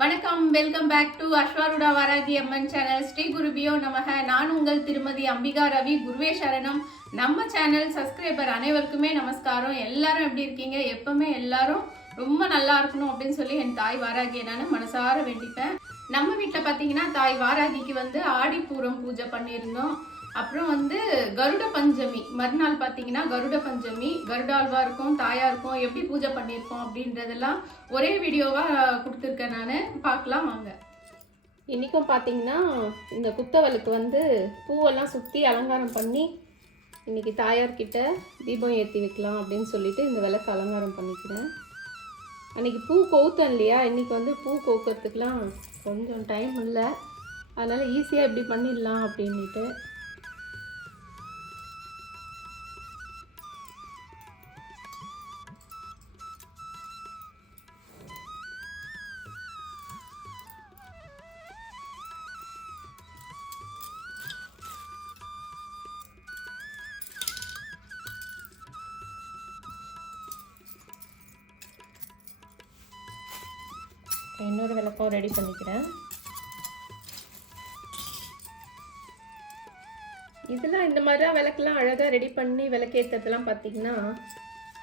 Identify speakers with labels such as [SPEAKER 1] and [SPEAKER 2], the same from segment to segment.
[SPEAKER 1] வணக்கம் welcome back to Ashvaruda Varahi Amman channel Sri குருபியோ நமக. நான் உங்கள் திருமதி அம்பிகா ரவி. குருவே சரணம். நம்ம சேனல் சப்ஸ்கிரைபர் அனைவருக்குமே நமஸ்காரம். எல்லாரும் எப்படி இருக்கீங்க? எப்பவுமே எல்லாரும் ரொம்ப நல்லா இருக்கணும் அப்படின்னு சொல்லி என் தாய் வாராகி நான் மனசார வேண்டிப்பேன். நம்ம வீட்டில் பார்த்தீங்கன்னா தாய் வாராகிக்கு வந்து ஆடிப்பூரம் பூஜை பண்ணியிருந்தோம். அப்புறம் வந்து கருட பஞ்சமி. மறுநாள் பார்த்தீங்கன்னா கருட பஞ்சமி கருடாழ்வாருக்கும் தாயாருக்கும் எப்படி பூஜை பண்ணியிருக்கோம் அப்படின்றதெல்லாம் ஒரே வீடியோவாக கொடுத்துருக்கேன் நான். பார்க்கலாம் வாங்க. இன்றைக்கும் பார்த்தீங்கன்னா இந்த குத்தவலுக்கு வந்து பூவெல்லாம் சுற்றி அலங்காரம் பண்ணி இன்னைக்கு தாயார்கிட்ட தீபம் ஏற்றி வைக்கலாம் அப்படின்னு சொல்லிட்டு இந்த விளக்கு அலங்காரம் பண்ணிக்கிறேன். அன்றைக்கி பூ கவுத்தேன் இல்லையா? இன்னைக்கு வந்து பூ கவுக்கிறதுக்கெலாம் கொஞ்சம் டைம் இல்லை. அதனால் ஈஸியாக இப்படி பண்ணிடலாம் அப்படின்ட்டு இன்னொரு விளக்கம் ரெடி பண்ணிக்கிறேன். இதெல்லாம் இந்த மாதிரிலாம் விளக்கெல்லாம் அழகாக ரெடி பண்ணி விளக்கேற்றதெல்லாம் பார்த்தீங்கன்னா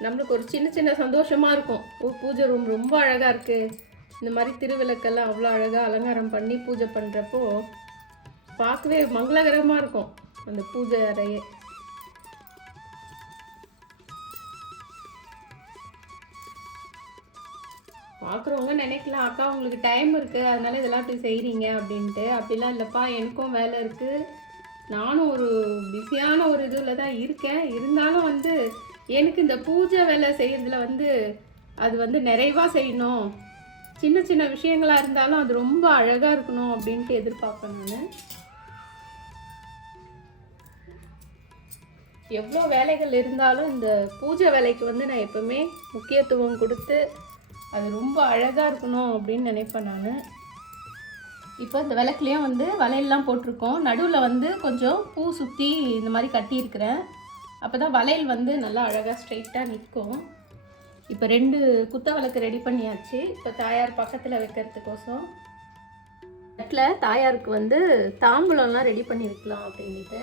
[SPEAKER 1] நம்மளுக்கு ஒரு சின்ன சின்ன சந்தோஷமாக இருக்கும். ஓ பூஜை ரூம் ரொம்ப அழகாக இருக்குது இந்த மாதிரி திருவிளக்கெல்லாம் அவ்வளோ அழகாக அலங்காரம் பண்ணி பூஜை பண்ணுறப்போ பார்க்கவே மங்களகரமாக இருக்கும். அந்த பூஜை அறையே. பார்க்குறவங்க நினைக்கலாம் அக்கா உங்களுக்கு டைம் இருக்குது அதனால இதெல்லாம் இப்படி செய்கிறீங்க அப்படின்ட்டு. அப்படிலாம் இல்லைப்பா எனக்கும் வேலை இருக்குது நானும் ஒரு பிஸியான ஒரு இதில் தான் இருக்கேன். இருந்தாலும் வந்து எனக்கு இந்த பூஜை வேலை செய்கிறதுல வந்து அது வந்து நிறைவாக செய்யணும். சின்ன சின்ன விஷயங்களாக இருந்தாலும் அது ரொம்ப அழகாக இருக்கணும் அப்படின்ட்டு எதிர்பார்ப்பேன் நான். எவ்வளோ வேலைகள் இருந்தாலும் இந்த பூஜை வேலைக்கு வந்து நான் எப்போவுமே முக்கியத்துவம் கொடுத்து அது ரொம்ப அழகாக இருக்கணும் அப்படின்னு நினைப்பேன் நான். இப்போ இந்த விளக்குலேயும் வந்து வளையல்லாம் போட்டிருக்கோம். நடுவில் வந்து கொஞ்சம் பூ சுற்றி இந்த மாதிரி கட்டியிருக்கிறேன். அப்போ தான் வளையல் வந்து நல்லா அழகாக ஸ்ட்ரைட்டாக நிற்கும். இப்போ ரெண்டு குத்த விளக்கு ரெடி பண்ணியாச்சு. இப்போ தாயார் பக்கத்தில் வைக்கிறதுக்கோசம். வீட்டில் தாயாருக்கு வந்து தாம்பூலம்லாம் ரெடி பண்ணியிருக்கலாம் அப்படின்ட்டு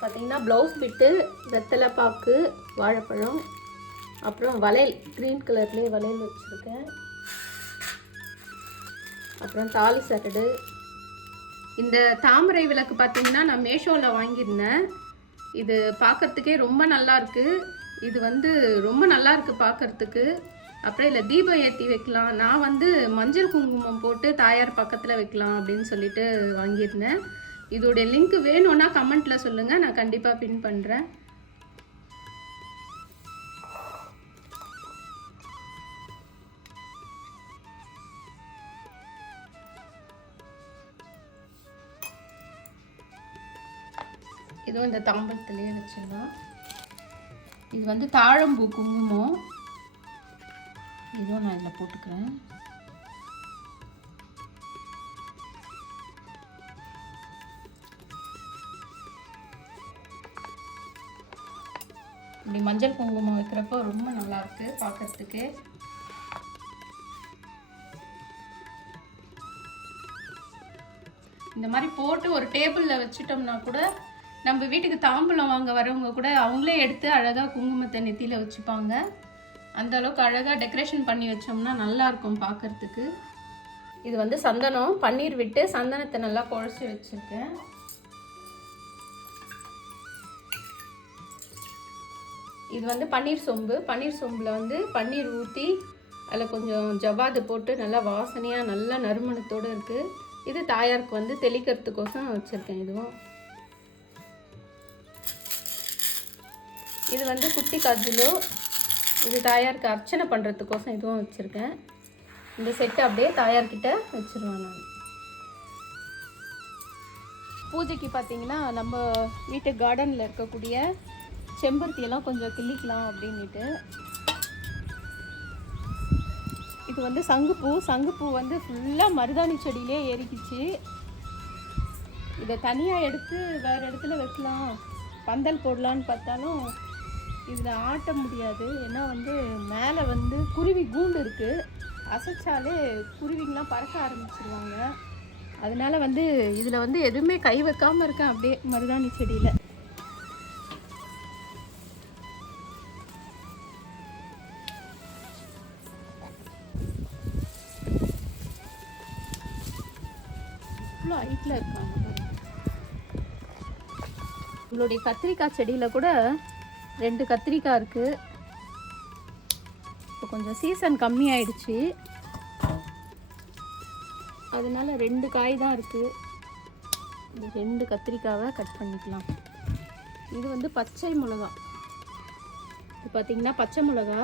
[SPEAKER 1] பார்த்தீங்கன்னா ப்ளவுஸ் பிட்டு வெத்தலை பாக்கு வாழைப்பழம் அப்புறம் வளையல் க்ரீன் கலர்லேயே வளையல் வச்சுருக்கேன். அப்புறம் தாலி சரடு இந்த தாமரை விளக்கு பார்த்திங்கன்னா நான் மேஷோவில் வாங்கியிருந்தேன். இது பார்க்கறதுக்கே ரொம்ப நல்லாயிருக்கு இது வந்து ரொம்ப நல்லா பார்க்குறதுக்கு பார்க்கறதுக்கு அப்புறம் இதில் தீபம் ஏற்றி வைக்கலாம். நான் வந்து மஞ்சள் குங்குமம் போட்டு தாயார் பக்கத்தில் வைக்கலாம் அப்படின்னு சொல்லிட்டு வாங்கியிருந்தேன். இதோடைய லிங்க் வேணும்னா கமெண்ட்டில் சொல்லுங்கள் நான் கண்டிப்பாக பின் பண்ணுறேன் இதுவும் இந்த தாம்பரத்துலேயே வச்சிடலாம். இது வந்து தாழம்பூ குங்குமம். இதுவும் நான் இதில் போட்டுக்கிறேன். இப்படி மஞ்சள் குங்குமம் வைக்கிறப்போ ரொம்ப நல்லா இருக்கு பார்க்கறதுக்கு. இந்த மாதிரி போட்டு ஒரு டேபிளில் வச்சுட்டோம்னா கூட நம்ம வீட்டுக்கு தாம்பூலம் வாங்க வரவங்க கூட அவங்களே எடுத்து அழகாக குங்குமத்தை நெத்தியில் வச்சுப்பாங்க. அந்த அளவுக்கு அழகாக டெக்கரேஷன் பண்ணி வச்சோம்னா நல்லாயிருக்கும் பார்க்குறதுக்கு பார்க்கறதுக்கு இது வந்து சந்தனம் பன்னீர் விட்டு சந்தனத்தை நல்லா குழச்சி வச்சுருக்கேன். இது வந்து பன்னீர் சொம்பு. பன்னீர் சொம்பில் வந்து பன்னீர் ஊற்றி அதில் கொஞ்சம் ஜவாது போட்டு நல்லா வாசனையாக நல்லா நறுமணத்தோடு இருக்குது இது தாயாருக்கு வந்து தெளிக்கிறதுக்கோசம் வச்சுருக்கேன் இதுவும். இது வந்து குட்டி காஜுலோ. இது தாயாருக்கு அர்ச்சனை பண்ணுறதுக்கோசம் இதுவும் வச்சுருக்கேன். இந்த செட்டு அப்படியே தாயார்கிட்ட வச்சுருவேன் நான். பூஜைக்கு பார்த்தீங்கன்னா நம்ம வீட்டு கார்டனில் இருக்கக்கூடிய செம்பருத்தி எல்லாம் கொஞ்சம் கிள்ளிக்கலாம் அப்படின்ட்டு இது வந்து சங்குப்பூ. சங்குப்பூ வந்து ஃபுல்லாக மருதாணி செடியிலே ஏறிக்குச்சு. இதை தனியாக எடுத்து வேறு இடத்துல வைக்கலாம். பந்தல் போடலான்னு பார்த்தாலும் இதில் ஆட்ட முடியாது. ஏன்னா வந்து மேலே வந்து குருவி கூண்டு இருக்குது அசைச்சாலே குருவிங்கெலாம் பறக்க ஆரம்பிச்சிருவாங்க. அதனால் வந்து இதில் வந்து எதுவுமே கை வைக்காமல் இருக்கேன் அப்படியே மருதாணி செடியில். இவ்வளோ ஹைட்டில் இருக்காங்க உங்களுடைய கத்திரிக்காய் செடியில் கூட ரெண்டு கத்திரிக்காய் இருக்குது இப்போ கொஞ்சம் சீசன் கம்மி ஆயிடுச்சு. அதனால ரெண்டு காய் தான் இருக்குது இந்த ரெண்டு கத்திரிக்காவை கட் பண்ணிக்கலாம். இது வந்து பச்சை மிளகா. இது பார்த்திங்கன்னா பச்சை மிளகா.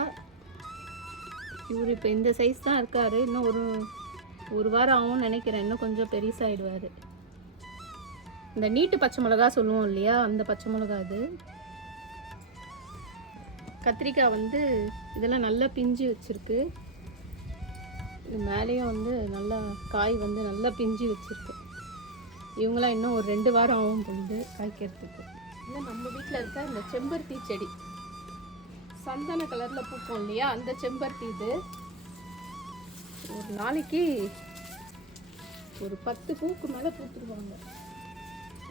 [SPEAKER 1] இவர் இப்போ இந்த சைஸ் தான் இருக்காரு. இன்னும் ஒரு ஒரு வாரம் ஆகும்னு நினைக்கிறேன். இன்னும் கொஞ்சம் பெருசாகிடுவார் இந்த நீட்டு பச்சை மிளகா சொல்லுவோம் இல்லையா? அந்த பச்சை மிளகா அது கத்திரிக்காய் வந்து இதெல்லாம் நல்லா பிஞ்சு வச்சுருக்கு. இது மேலேயும் வந்து நல்லா காய் வந்து நல்லா பிஞ்சு வச்சுருக்கு. இவங்களாம் இன்னும் ஒரு ரெண்டு வாரம் ஆகும் பொழுது காய்க்கிறதுக்கு. இல்லை நம்ம வீட்டில் இருக்க இந்த செம்பருத்தி செடி. சந்தன கலரில் பூக்கும் இல்லையா? அந்த செம்பருத்தி இது. ஒரு நாளைக்கு ஒரு பத்து பூக்கு மேலே பூத்துருவாங்க.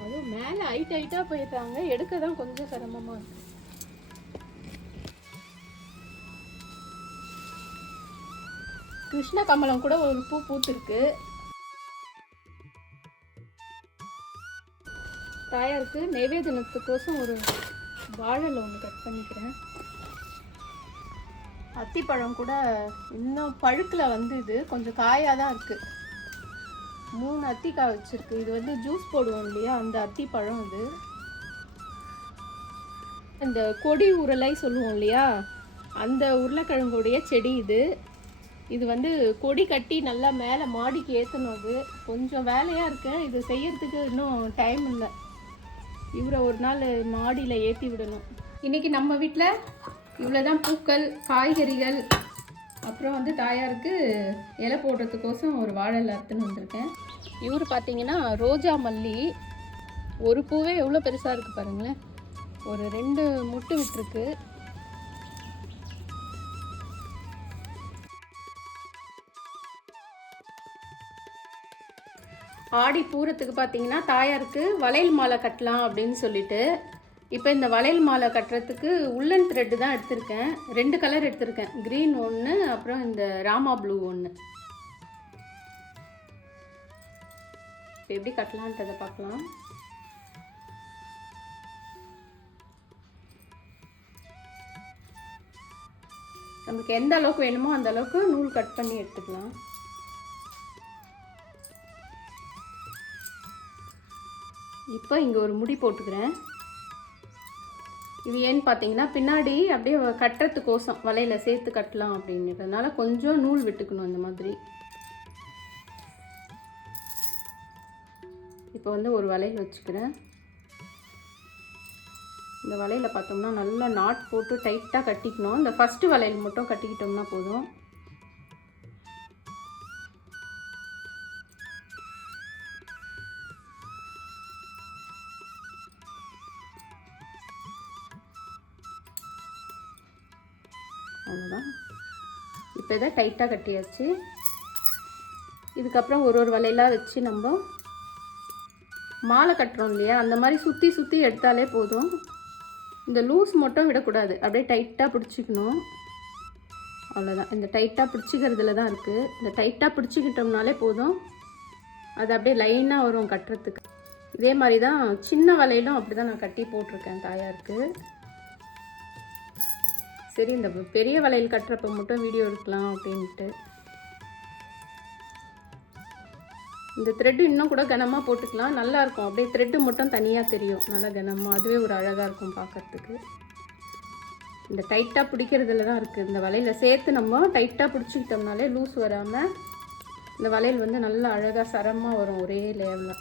[SPEAKER 1] அதுவும் மேலே ஹைட் ஹைட்டாக போயிடுறாங்க. எடுக்க தான் கொஞ்சம் சிரமமாக இருக்குது கிருஷ்ண கமலம் கூட ஒரு பூ பூத்துருக்கு. தாயாருக்கு நைவேதனத்துக்கோசம் ஒரு வாழலை ஒன்று கட் பண்ணிக்கிறேன். அத்திப்பழம் கூட இன்னும் பழுக்கில் வந்து இது கொஞ்சம் காயாக தான் இருக்குது மூணு அத்திக்காய் வச்சுருக்கு. இது வந்து ஜூஸ் போடுவோம் இல்லையா அந்த அத்திப்பழம் இது இந்த கொடி உருளை சொல்லுவோம் இல்லையா அந்த உருளைக்கிழங்குடைய செடி இது. இது வந்து கொடி கட்டி நல்லா மேலே மாடிக்கு ஏற்றணும் அது. கொஞ்சம் வேலையாக இருக்கேன். இது செய்யறதுக்கு இன்னும் டைம் இல்லை. இவரை ஒரு நாள் மாடியில் ஏற்றி விடணும். இன்றைக்கி நம்ம வீட்டில் இவ்வளோதான் பூக்கள் காய்கறிகள் அப்புறம் வந்து தாயாருக்கு இலை போடுறதுக்கோசம் ஒரு வாழை அறுத்துன்னு வந்திருக்கேன். இவர் பார்த்தீங்கன்னா ரோஜா மல்லி ஒரு பூவே எவ்வளோ பெருசாக இருக்குது பாருங்களேன். ஒரு ரெண்டு முட்டு விட்டுருக்கு. ஆடி பூரத்துக்கு பார்த்தீங்கன்னா தாயாருக்கு வளையல் மாலை கட்டலாம் அப்படின்னு சொல்லிட்டு இப்போ இந்த வளையல் மாலை கட்டுறதுக்கு உள்ளன் த்ரெட்டு தான் எடுத்திருக்கேன். ரெண்டு கலர் எடுத்திருக்கேன். க்ரீன் ஒன்று அப்புறம் இந்த ராமா ப்ளூ ஒன்று இப்போ எப்படி கட்டலான்றதை பார்க்கலாம். நமக்கு எந்த அளவுக்கு வேணுமோ அந்த அளவுக்கு நூல் கட் பண்ணி எடுத்துக்கலாம். இப்போ இங்கே ஒரு முடி போட்டுக்கிறேன். இது ஏன்னு பார்த்தீங்கன்னா பின்னாடி அப்படியே கட்டுறதுக்கோசம் வலையில் சேர்த்து கட்டலாம் அப்படின்றதுனால கொஞ்சம் நூல் விட்டுக்கணும் இந்த மாதிரி. இப்போ வந்து ஒரு வலையில் வச்சுக்கிறேன். இந்த வலையில் பார்த்தோம்னா நல்லா நாட் போட்டு டைட்டாக கட்டிக்கணும். இந்த ஃபஸ்ட்டு வலையில் மட்டும் கட்டிக்கிட்டோம்னா போதும். இப்போ இதை டைட்டாக கட்டியாச்சு. இதுக்கப்புறம் ஒரு ஒரு வலையெல்லாம் வச்சு நம்ம மாலை கட்டுறோம் இல்லையா? அந்த மாதிரி சுற்றி சுற்றி எடுத்தாலே போதும். இந்த லூஸ் மட்டும் விடக்கூடாது. அப்படியே டைட்டாக பிடிச்சிக்கணும். அவ்வளோதான் இந்த டைட்டாக பிடிச்சிக்கிறதுல தான் இருக்குது இந்த டைட்டாக பிடிச்சிக்கிட்டோம்னாலே போதும். அது அப்படியே லைனாக வரும் கட்டுறதுக்கு. இதே மாதிரி தான் சின்ன வலையிலும் அப்படி தான் நான் கட்டி போட்டிருக்கேன் தாயாருக்கு. சரி இந்த பெரிய வளையல் கட்டுறப்ப மட்டும் வீடியோ எடுக்கலாம் அப்படின்ட்டு. இந்த த்ரெட்டு இன்னும் கூட கனமாக போட்டுக்கலாம். நல்லா இருக்கும். அப்படியே த்ரெட்டு மட்டும் தனியாக தெரியும். நல்லா கனமாக அதுவே ஒரு அழகாக இருக்கும் பார்க்கறதுக்கு. இந்த டைட்டாக பிடிக்கிறதுல தான் இருக்குது இந்த வலையில் சேர்த்து நம்ம டைட்டாக பிடிச்சிக்கிட்டோம்னாலே லூஸ் வராமல் இந்த வளையல் வந்து நல்லா அழகாக சரமாக வரும் ஒரே லேவலில்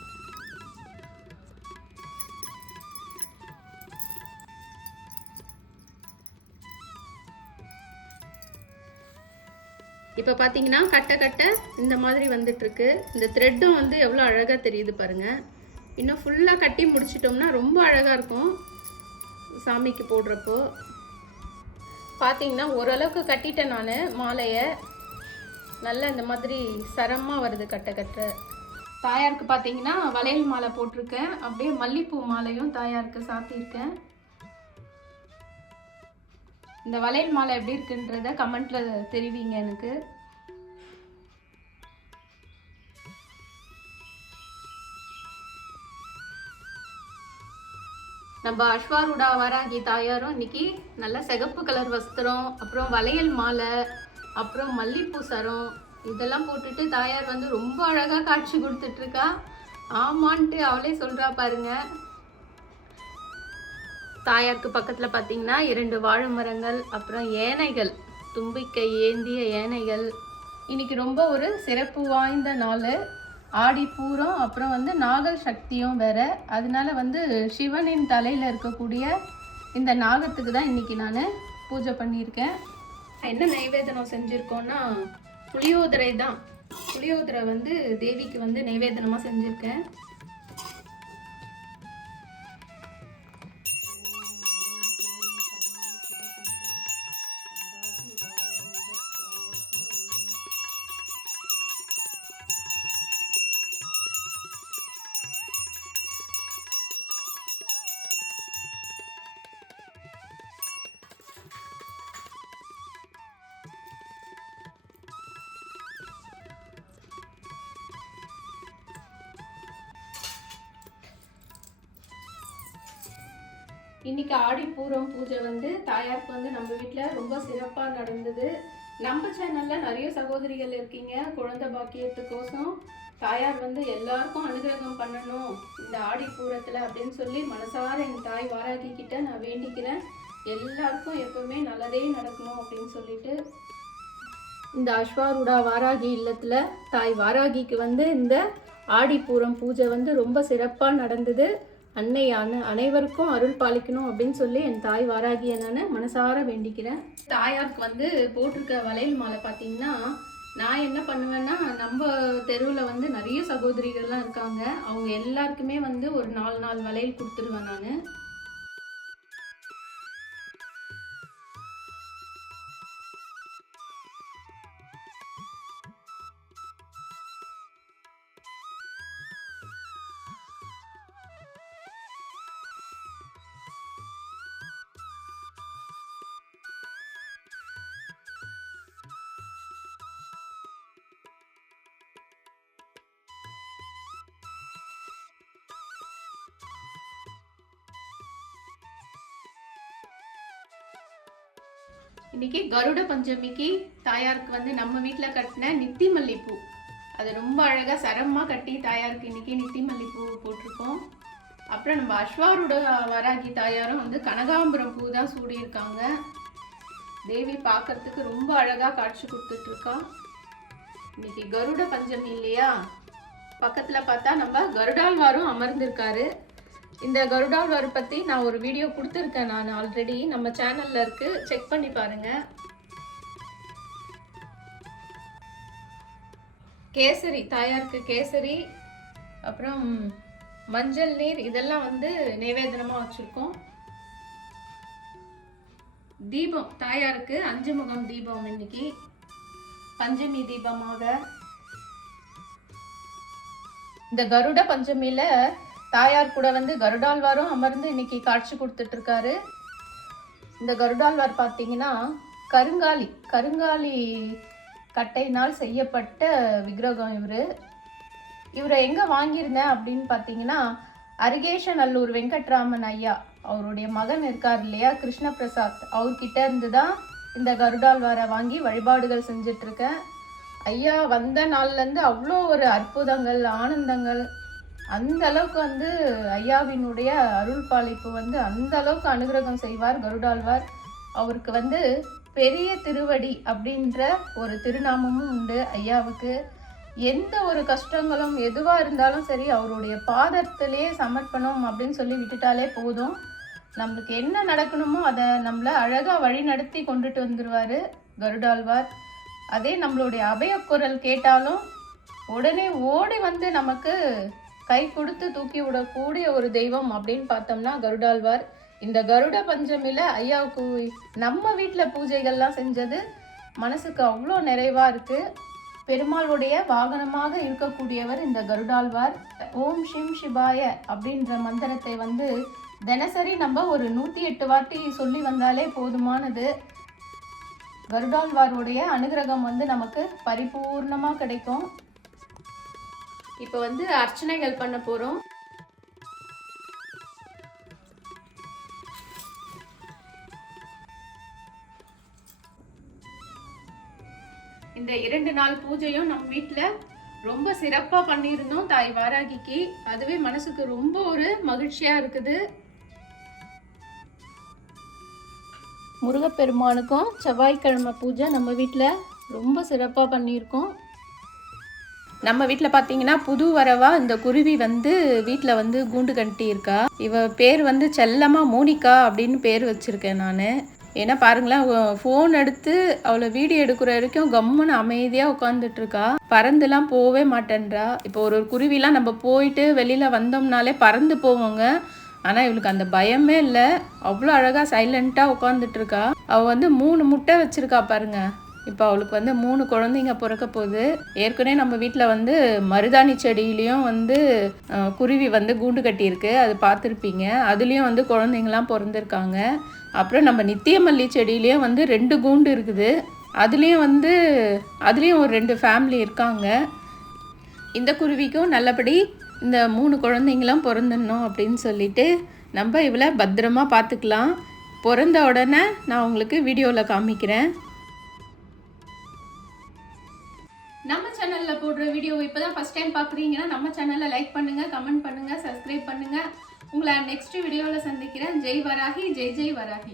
[SPEAKER 1] இப்போ பார்த்தீங்கன்னா கட்ட கட்ட இந்த மாதிரி வந்துட்டுருக்கு. இந்த த்ரெட்டும் வந்து எவ்வளோ அழகாக தெரியுது பாருங்கள் இன்னும் ஃபுல்லாக கட்டி முடிச்சிட்டோம்னா ரொம்ப அழகாக இருக்கும் சாமிக்கு போடுறப்போ. பார்த்தீங்கன்னா ஓரளவுக்கு கட்டிட்டேன் நான் மாலையை. நல்ல இந்த மாதிரி சரமாக வருது கட்ட கட்ட. தாயாருக்கு பார்த்தீங்கன்னா வளையல் மாலை போட்டிருக்கேன். அப்படியே மல்லிப்பூ மாலையும் தாயாருக்கு சாத்தியிருக்கேன். இந்த வளையல் மாலை எப்படி இருக்குன்றத கமெண்ட்ல தெரிவிங்க எனக்கு. நம்ம அஸ்வாருடா வராகி தாயாரும் இன்னைக்கு நல்ல சிகப்பு கலர் வஸ்திரம் அப்புறம் வளையல் மாலை அப்புறம் மல்லிப்பூ சரம் இதெல்லாம் போட்டுட்டு தாயார் வந்து ரொம்ப அழகாக காட்சி கொடுத்துட்ருக்கா ஆமான்ட்டு அவளே சொல்கிறா பாருங்கள் தாயாருக்கு பக்கத்தில் பார்த்தீங்கன்னா இரண்டு வாழை மரங்கள் அப்புறம் ஏனைகள் தும்பிக்கை ஏந்திய ஏனைகள். இன்னைக்கு ரொம்ப ஒரு சிறப்பு வாய்ந்த நாள். ஆடி பூரம் அப்புறம் வந்து நாகல் சக்தியும் வேற. அதனால வந்து சிவனின் தலையில் இருக்கக்கூடிய இந்த நாகத்துக்கு தான் இன்னைக்கு நான் பூஜை பண்ணியிருக்கேன். என்ன நைவேதனம் செஞ்சுருக்கோன்னா புளியோதரை தான். புளியோதரை வந்து தேவிக்கு வந்து நைவேதனமாக செஞ்சுருக்கேன். இன்னைக்கு ஆடி பூரம் பூஜை வந்து தாயாருக்கு வந்து நம்ம வீட்டில் ரொம்ப சிறப்பாக நடந்தது. நம்ம சேனலில் நிறைய சகோதரிகள் இருக்கீங்க. குழந்தை பாக்கியத்துக்கோசம் தாயார் வந்து எல்லாருக்கும் அனுகிரகம் பண்ணணும். இந்த ஆடி பூரத்தில் அப்படின்னு சொல்லி மனசார என் தாய் வாராகி கிட்ட நான் வேண்டிக்கிறேன். எல்லாருக்கும் எப்பவுமே நல்லதே நடக்கணும் அப்படின்னு சொல்லிட்டு இந்த அஸ்வாருடா வாராகி இல்லத்தில் தாய் வாராகிக்கு வந்து இந்த ஆடிப்பூரம் பூஜை வந்து ரொம்ப சிறப்பாக நடந்தது. அன்னையான அனைவருக்கும் அருள் பாலிக்கணும் அப்படின்னு சொல்லி என் தாய் வாராகிய நான் மனசார வேண்டிக்கிறேன். தாயாருக்கு வந்து போட்டிருக்க வளையல் மாலை பார்த்தீங்கன்னா நான் என்ன பண்ணுவேன்னா நம்ம தெருவில் வந்து நிறைய சகோதரிகள்லாம் இருக்காங்க. அவங்க எல்லாருக்குமே வந்து ஒரு நாலு நாலு வளையல் கொடுத்துருவேன் நான். இன்னைக்கு கருட பஞ்சமிக்கு தாயாருக்கு வந்து நம்ம வீட்டில் கட்டின நித்தி மல்லிப்பூ அது ரொம்ப அழகாக சரமாக கட்டி தாயாருக்கு இன்றைக்கி நித்தி மல்லிப்பூ போட்டிருக்கோம். அப்புறம் நம்ம அஸ்வாரோட வராகி தாயாரும் வந்து கனகாம்பரம் பூ தான் சூடியிருக்காங்க. தேவி பார்க்கறதுக்கு ரொம்ப அழகாக காட்சி கொடுத்துட்ருக்கா. இன்னைக்கு கருட பஞ்சமி இல்லையா? பக்கத்தில் பார்த்தா நம்ம கருடாழ்வாரும் அமர்ந்திருக்காரு. இந்த கருடாழ்வார் பற்றி நான் ஒரு வீடியோ கொடுத்துருக்கேன் நான் ஆல்ரெடி நம்ம சேனலில் இருக்குது செக் பண்ணி பாருங்கள் கேசரி தாயாருக்கு கேசரி அப்புறம் மஞ்சள் நீர் இதெல்லாம் வந்து நைவேதனமாக வச்சுருக்கோம். தீபம் தாயாருக்கு அஞ்சு முகம் தீபம் இன்னைக்கு. பஞ்சமி தீபமாக. இந்த கருட பஞ்சமியில் தாயார் கூட வந்து கருடாழ்வாரும் அமர்ந்து இன்னைக்கு காட்சி கொடுத்துட்டு இருக்காரு இந்த கருடாழ்வார் பார்த்தீங்கன்னா கருங்காலி கருங்காலி கட்டையினால் செய்யப்பட்ட விக்கிரகம் இவர். இவரை எங்கே வாங்கியிருந்தேன் அப்படின்னு பார்த்தீங்கன்னா அரிகேஷநல்லூர் வெங்கட்ராமன் ஐயா அவருடைய மகன் இருக்கார் இல்லையா கிருஷ்ண பிரசாத் அவர்கிட்ட இருந்து தான் இந்த கருடாழ்வாரை வாங்கி வழிபாடுகள் செஞ்சிட்ருக்கேன். ஐயா வந்த நாள்லேருந்து அவ்வளோ ஒரு அற்புதங்கள் ஆனந்தங்கள் அந்த அளவுக்கு வந்து ஐயாவினுடைய அருள் பாலிப்பு வந்து அந்த அளவுக்கு அனுகிரகம் செய்வார் கருடாழ்வார். அவருக்கு வந்து பெரிய திருவடி அப்படின்ற ஒரு திருநாமமும் உண்டு ஐயாவுக்கு. எந்த ஒரு கஷ்டங்களும் எதுவாக இருந்தாலும் சரி அவருடைய பாதத்திலே சமர்ப்பணம் அப்படின்னு சொல்லி விட்டுட்டாலே போதும். நம்மளுக்கு என்ன நடக்கணுமோ அதை நம்மளை அழகாக வழி நடத்தி கொண்டுட்டு வந்துடுவார் கருடாழ்வார். அதே நம்மளுடைய அபயக்குரல் கேட்டாலும் உடனே ஓடி வந்து நமக்கு கை கொடுத்து தூக்கி விடக்கூடிய ஒரு தெய்வம் அப்படின்னு பார்த்தோம்னா கருடாழ்வார். இந்த கருட பஞ்சமியில் ஐயாவுக்கு நம்ம வீட்டில் பூஜைகள்லாம் செஞ்சது மனசுக்கு அவ்வளோ நிறைவாக இருக்குது பெருமாளுடைய வாகனமாக இருக்கக்கூடியவர் இந்த கருடாழ்வார். ஓம் ஷிம் சிபாய அப்படின்ற மந்திரத்தை வந்து தினசரி நம்ம ஒரு நூற்றி எட்டு வாட்டி சொல்லி வந்தாலே போதுமானது. கருடாழ்வாருடைய அனுகிரகம் வந்து நமக்கு பரிபூர்ணமாக கிடைக்கும். இப்போ வந்து அர்ச்சனைகள் பண்ண போகிறோம் இந்த இரண்டு நாள் பூஜையும் நம்ம வீட்டில் ரொம்ப சிறப்பாக பண்ணியிருந்தோம் தாய் வாராகிக்கு. அதுவே மனசுக்கு ரொம்ப ஒரு மகிழ்ச்சியாக இருக்குது. முருகப்பெருமானுக்கும் செவ்வாய்க்கிழமை பூஜை நம்ம வீட்டில் ரொம்ப சிறப்பாக பண்ணியிருக்கோம். நம்ம வீட்டில் பார்த்தீங்கன்னா புது வரவா இந்த குருவி வந்து வீட்டில் வந்து கூண்டு கட்டி இருக்கா இவ பேர் வந்து செல்லமாக மோனிகா அப்படின்னு பேர் வச்சுருக்கேன் நான். ஏன்னா பாருங்களேன் ஃபோன் எடுத்து அவளை வீடியோ எடுக்கிற வரைக்கும் கம்முன்னு அமைதியாக உட்காந்துட்டு இருக்கா பறந்துலாம் போகவே மாட்டேன்றா. இப்போ ஒரு ஒரு குருவிலாம் நம்ம போயிட்டு வெளியில் வந்தோம்னாலே பறந்து போவோங்க. ஆனால் இவளுக்கு அந்த பயமே இல்லை. அவ்வளோ அழகாக சைலண்ட்டாக உட்காந்துட்டு இருக்கா அவள் வந்து மூணு முட்டை வச்சுருக்கா பாருங்கள் இப்போ அவளுக்கு வந்து மூணு குழந்தைங்க பிறக்க போகுது. ஏற்கனவே நம்ம வீட்டில் வந்து மருதாணி செடியிலையும் வந்து குருவி வந்து கூண்டு கட்டியிருக்கு. அது பார்த்துருப்பீங்க. அதுலேயும் வந்து குழந்தைங்களாம் பிறந்திருக்காங்க. அப்புறம் நம்ம நித்தியமல்லி செடியிலையும் வந்து ரெண்டு கூண்டு இருக்குது. அதுலேயும் வந்து அதுலேயும் ஒரு ரெண்டு ஃபேமிலி இருக்காங்க. இந்த குருவிக்கும் நல்லபடி இந்த மூணு குழந்தைங்களாம் பிறந்துடணும் அப்படின்னு சொல்லிட்டு நம்ம இவளை பத்திரமா பார்த்துக்கலாம். பிறந்த உடனே நான் உங்களுக்கு வீடியோவில் காமிக்கிறேன். நம்ம சேனலில் போடுற வீடியோ இப்போ தான் ஃபஸ்ட் டைம் பார்க்குறீங்கன்னா நம்ம சேனலை லைக் பண்ணுங்கள் கமெண்ட் பண்ணுங்கள் சப்ஸ்கிரைப் பண்ணுங்கள் உங்களை நெக்ஸ்ட் வீடியோவில் சந்திக்கிறேன். ஜெய் வராகி ஜெய் ஜெய் வராகி.